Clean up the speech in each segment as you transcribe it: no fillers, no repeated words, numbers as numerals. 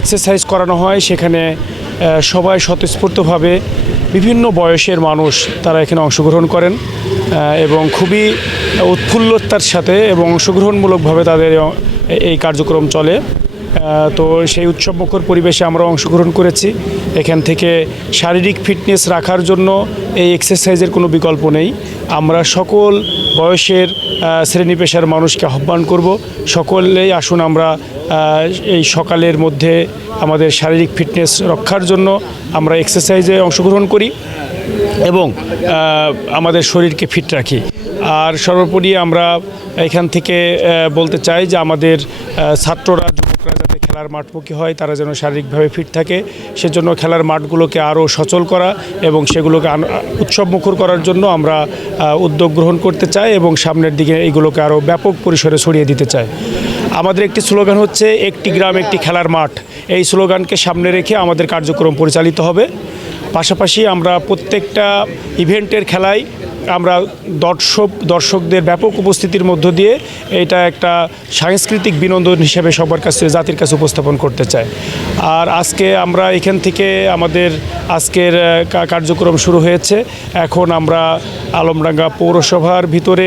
Exercise করানো হয়। সেখানে সবাই স্বতঃস্ফূর্তভাবে বিভিন্ন বয়সের মানুষ তারা এখানে অংশগ্রহণ করেন এবং খুবই উৎফুল্লতার সাথে এবং অংশগ্রহণমূলকভাবে তাদের এই কার্যক্রম চলে। তো সেই উৎসবমুখর পরিবেশে আমরা অংশগ্রহণ করেছি। এখান থেকে শারীরিক ফিটনেস রাখার জন্য এই এক্সারসাইজের কোনো বিকল্প নেই। আমরা সকল বয়সের শ্রেণী পেশার মানুষকে আহ্বান করব, সকলেই আসুন আমরা এই সকালের মধ্যে আমাদের শারীরিক ফিটনেস রক্ষার জন্য আমরা এক্সারসাইজে অংশগ্রহণ করি এবং আমাদের শরীরকে ফিট রাখি। আর সর্বোপরি আমরা এখান থেকে বলতে চাই যে আমাদের ছাত্ররা যুবকরা যাতে খেলার মাঠমুখী হয়, তারা যেন শারীরিকভাবে ফিট থাকে, সেজন্য খেলার মাঠগুলোকে আরও সচল করা এবং সেগুলোকে উৎসবমুখর করার জন্য আমরা উদ্যোগ গ্রহণ করতে চাই এবং সামনের দিকে এইগুলোকে আরও ব্যাপক পরিসরে ছড়িয়ে দিতে চাই। আমাদের একটি স্লোগান হচ্ছে একটি গ্রাম একটি খেলার মাঠ। এই স্লোগানকে সামনে রেখে আমাদের কার্যক্রম পরিচালিত হবে। পাশাপাশি আমরা প্রত্যেকটা ইভেন্টের খেলায় আমরা দর্শকদের ব্যাপক উপস্থিতির মধ্য দিয়ে এটা একটা সাংস্কৃতিক বিনোদন হিসেবে সবার কাছে, জাতির কাছে উপস্থাপন করতে চাই। আর আজকে আমরা এখান থেকে আমাদের আজকের কার্যক্রম শুরু হয়েছে। এখন আমরা আলমডাঙ্গা পৌরসভার ভিতরে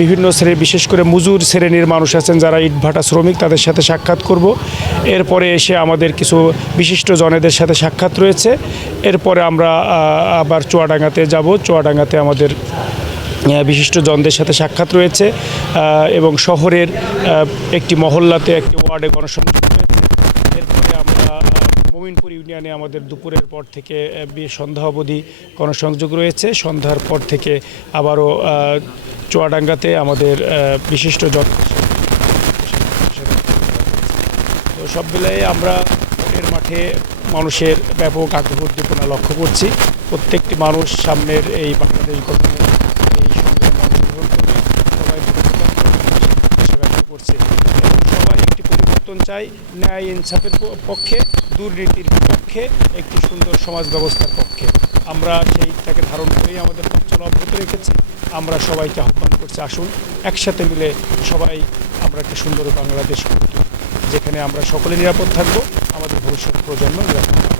বিভিন্ন শ্রেণী, বিশেষ করে মজুর শ্রেণীর মানুষ আছেন যারা ইটভাটা শ্রমিক, তাদের সাথে সাক্ষাৎ করব। এরপরে এসে আমাদের কিছু বিশিষ্ট জনেদের সাথে সাক্ষাৎ রয়েছে। এরপরে আমরা আবার চুয়াডাঙ্গাতে যাব। চুয়াডাঙ্গাতে আমাদের বিশিষ্ট জনদের সাথে সাক্ষাৎ রয়েছে এবং শহরের একটি মহল্লাতে, একটি ওয়ার্ডে গণসংযোগ রয়েছে। এরপরে আমরা মোমিনপুর ইউনিয়নে আমাদের দুপুরের পর থেকে সন্ধ্যা অবধি গণসংযোগ রয়েছে। সন্ধ্যার পর থেকে আবারও চুয়াডাঙ্গাতে আমাদের বিশিষ্ট জন। তো সব মিলিয়ে আমরা ভোটের মাঠে মানুষের ব্যাপক আগ্রহ উদ্দীপনা লক্ষ্য করছি। প্রত্যেকটি মানুষ সামনের এই বাংলাদেশ গঠনে এই সংগ্রামে অংশগ্রহণ করবে। সবাই ব্যক্ত করছে এবং সবাই একটি পরিবর্তন চাই, ন্যায় ইনসাফের পক্ষে, দুর্নীতির পক্ষে, একটি সুন্দর সমাজ ব্যবস্থার পক্ষে। আমরা সেইটাকে ধারণ করেই আমাদের পথ চলা অব্যাহত রেখেছি। আমরা সবাইকে আহ্বান করছি, আসুন একসাথে মিলে সবাই আমরা একটা সুন্দর বাংলাদেশ করি, যেখানে আমরা সকলে নিরাপদ থাকবো, আমাদের ভবিষ্যৎ প্রজন্ম নিরাপদ থাকবে।